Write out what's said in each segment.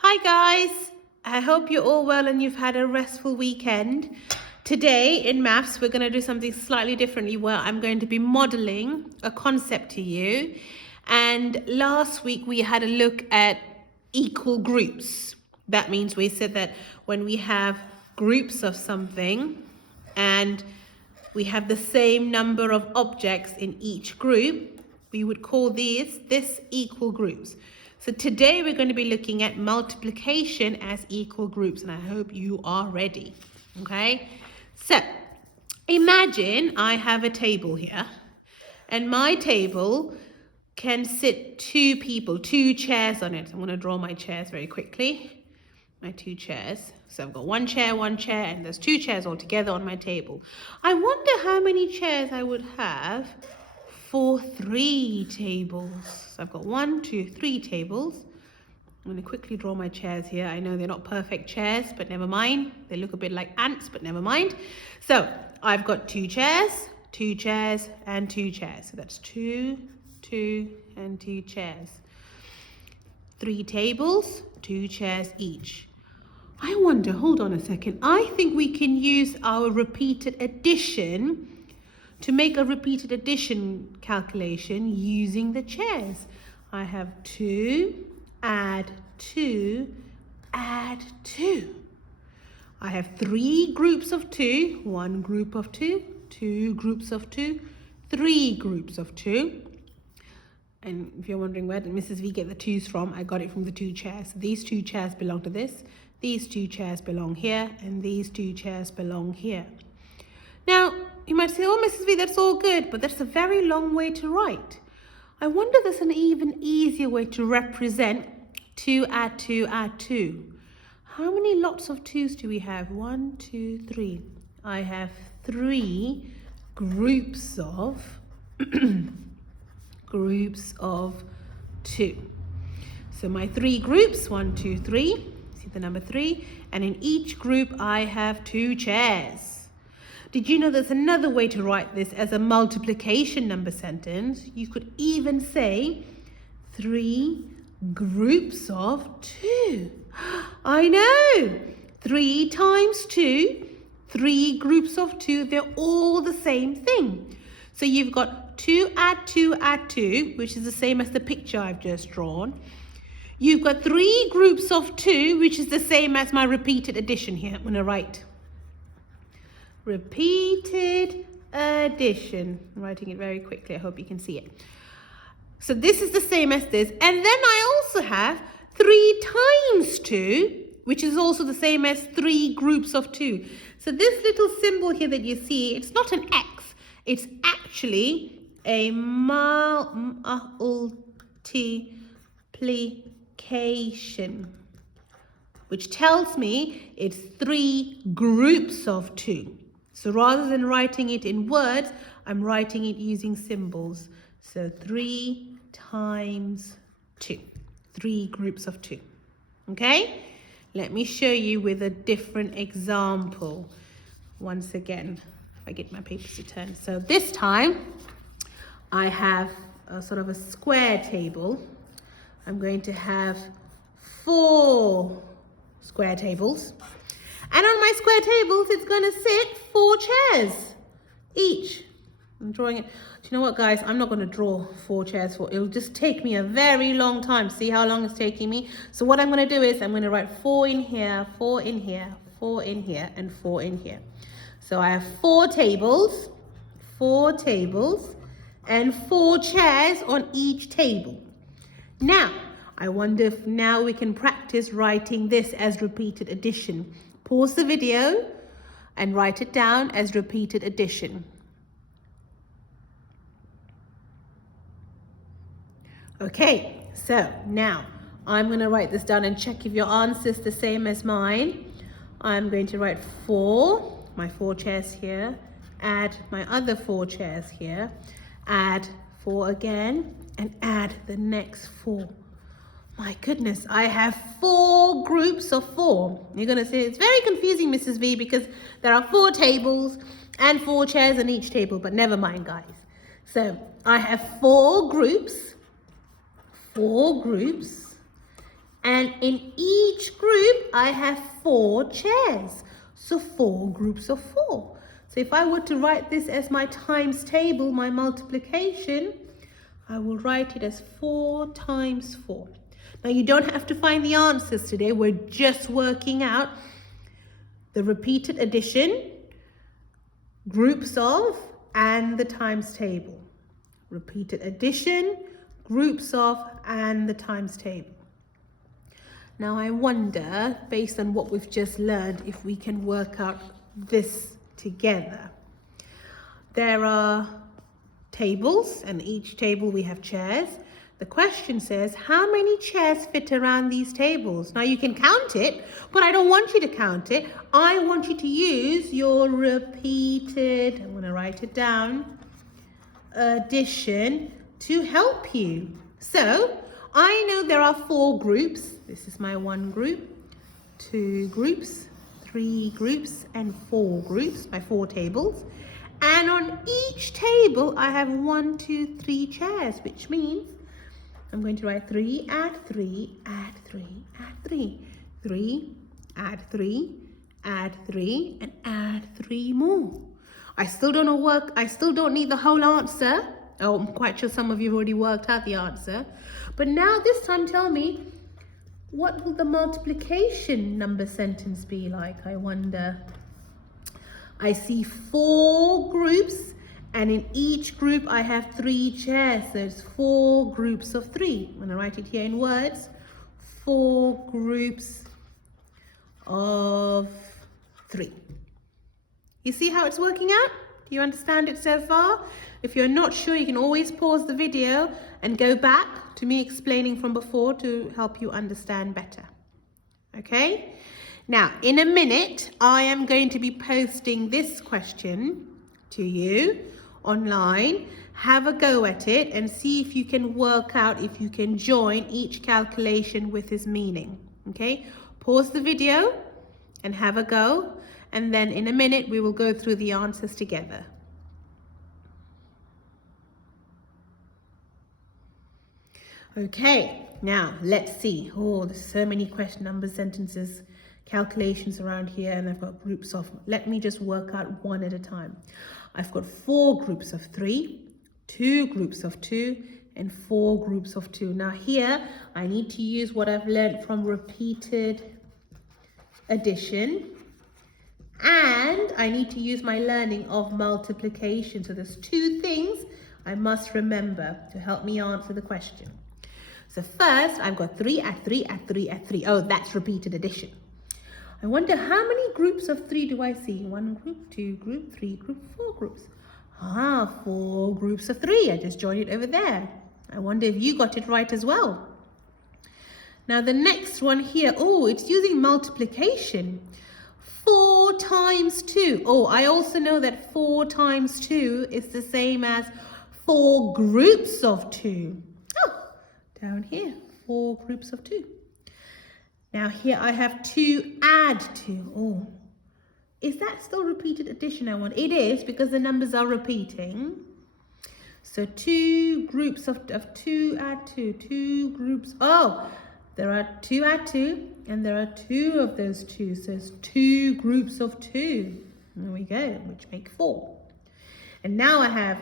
Hi guys, I hope you're all well and you've had a restful weekend. Today in maths we're going to do something slightly differently where I'm going to be modeling a concept to you. And last week we had a look at equal groups. That means we said that when we have groups of something and we have the same number of objects in each group, we would call this equal groups. So today we're going to be looking at multiplication as equal groups, and I hope you are ready. Okay, so imagine I have a table here, and my table can sit two people, two chairs on it. I'm going to draw my chairs very quickly. My two chairs. So I've got one chair, and there's two chairs all together on my table. I wonder how many chairs I would have for 3 tables. So I've got 1, 2, 3 tables. I'm going to quickly draw my chairs here. I know they're not perfect chairs, but never mind. They look a bit like ants, but never mind. So I've got 2 chairs, 2 chairs, and 2 chairs. So that's 2, 2, and 2 chairs. 3 tables, 2 chairs each. I wonder, hold on a second. I think we can use our repeated addition to make a repeated addition calculation using the chairs. I have 2, add 2, add 2. I have 3 groups of 2, 1 group of 2, 2 groups of 2, 3 groups of 2. And if you're wondering where did Mrs. V get the 2's from, I got it from the 2 chairs. These 2 chairs belong to this, these 2 chairs belong here, and these 2 chairs belong here. Now, you might say, oh, Mrs. V, that's all good, but that's a very long way to write. I wonder if there's an even easier way to represent 2 add 2 add 2. How many lots of 2's do we have? 1, 2, 3. I have 3 groups of groups of 2. So my 3 groups, 1, 2, 3. See the number 3, and in each group I have 2 chairs. Did you know there's another way to write this as a multiplication number sentence? You could even say 3 groups of 2. I know! 3 times 2, 3 groups of 2, they're all the same thing. So you've got 2 add 2 add 2, which is the same as the picture I've just drawn. You've got 3 groups of 2, which is the same as my repeated addition here. I'm going to write repeated addition. I'm writing it very quickly. I hope you can see it. So this is the same as this. And then I also have 3 times 2, which is also the same as 3 groups of 2. So this little symbol here that you see, it's not an X. It's actually a multiplication, which tells me it's 3 groups of 2. So rather than writing it in words, I'm writing it using symbols. So 3 times 2, 3 groups of 2. Okay? Let me show you with a different example. Once again, if I get my papers to turn. So this time, I have a sort of a square table. I'm going to have 4 square tables. And on my square tables, it's going to sit 4 chairs each. I'm drawing it. Do you know what, guys? I'm not going to draw 4 chairs for. It'll just take me a very long time. See how long it's taking me? So what I'm going to do is I'm going to write 4 in here, 4 in here, 4 in here, and 4 in here. So I have 4 tables, and 4 chairs on each table. Now, I wonder if now we can practice writing this as repeated addition. Pause the video and write it down as repeated addition. Okay, so now I'm going to write this down and check if your answer is the same as mine. I'm going to write 4, my 4 chairs here, add my other 4 chairs here, add 4 again, and add the next 4. My goodness, I have 4 groups of 4. You're going to say, it's very confusing, Mrs. V, because there are 4 tables and 4 chairs on each table, but never mind, guys. So I have 4 groups, And in each group, I have 4 chairs. So 4 groups of 4. So if I were to write this as my times table, my multiplication, I will write it as 4 times 4. Now you don't have to find the answers today. We're just working out the repeated addition, groups of, and the times table. Repeated addition, groups of, and the times table. Now I wonder, based on what we've just learned, if we can work out this together. There are tables, and each table we have chairs. The question says, how many chairs fit around these tables? Now you can count it, but I don't want you to count it. I want you to use your repeated, I'm going to write it down, addition to help you. So I know there are 4 groups. This is my 1 group, 2 groups, 3 groups, and 4 groups, my 4 tables. And on each table, I have 1, 2, 3 chairs, which means I'm going to write 3, add 3, add 3, add 3. 3, add 3, add 3, and add 3 more. I still don't need the whole answer. Oh, I'm quite sure some of you have already worked out the answer. But now this time tell me, what will the multiplication number sentence be like, I wonder? I see 4 groups, and in each group I have 3 chairs. So it's 4 groups of 3. I'm going to write it here in words. 4 groups of 3. You see how it's working out? Do you understand it so far? If you're not sure, you can always pause the video and go back to me explaining from before to help you understand better. Okay? Now, in a minute, I am going to be posting this question to you online. Have a go at it and see if you can work out, if you can join each calculation with its meaning. Okay? Pause the video and have a go. And then in a minute, we will go through the answers together. Okay, now let's see. Oh, there's so many question numbers, sentences, calculations around here, and I've got groups of. Let me just work out one at a time. I've got 4 groups of 3, 2 groups of 2, and 4 groups of 2. Now here, I need to use what I've learned from repeated addition. And I need to use my learning of multiplication. So there's 2 things I must remember to help me answer the question. So first, I've got 3, add 3, add 3, add 3. Oh, that's repeated addition. I wonder how many groups of 3 do I see? 1 group, 2 group, 3 group, 4 groups. 4 groups of 3. I just joined it over there. I wonder if you got it right as well. Now the next one here, oh, it's using multiplication. 4 times 2. Oh, I also know that 4 times 2 is the same as 4 groups of 2. Oh, down here, 4 groups of 2. Now here I have 2 add 2. Oh, is that still repeated addition I want? It is, because the numbers are repeating. So 2 groups of 2 add 2. 2 groups. Oh, there are 2 add 2, and there are 2 of those 2. So it's 2 groups of 2. There we go, which make 4. And now I have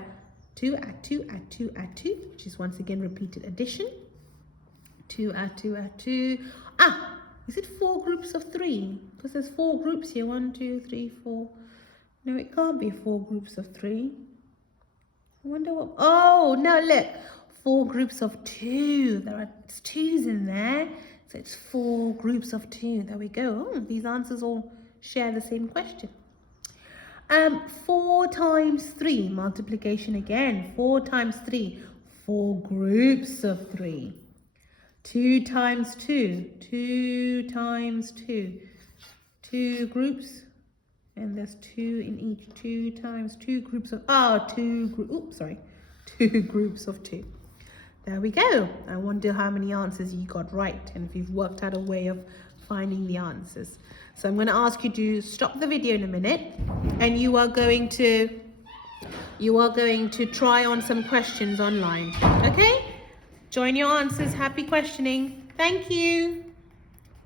2 add 2 add 2 add 2, which is once again repeated addition. 2 add 2 add 2. Ah, is it 4 groups of 3? Because there's 4 groups here. 1, 2, 3, 4. No, it can't be 4 groups of 3. I wonder what. Oh, now look. 4 groups of 2. There are 2's in there. So it's 4 groups of 2. There we go. Oh, these answers all share the same question. 4 times 3. Multiplication again. 4 times 3. 4 groups of 3. 2 times 2. 2 times 2. 2 groups. And there's 2 in each. 2 times 2 groups of. Oh, 2 groups of 2. There we go. I wonder how many answers you got right and if you've worked out a way of finding the answers. So I'm going to ask you to stop the video in a minute, and you are going to try on some questions online. Okay? Join your answers. Happy questioning. Thank you.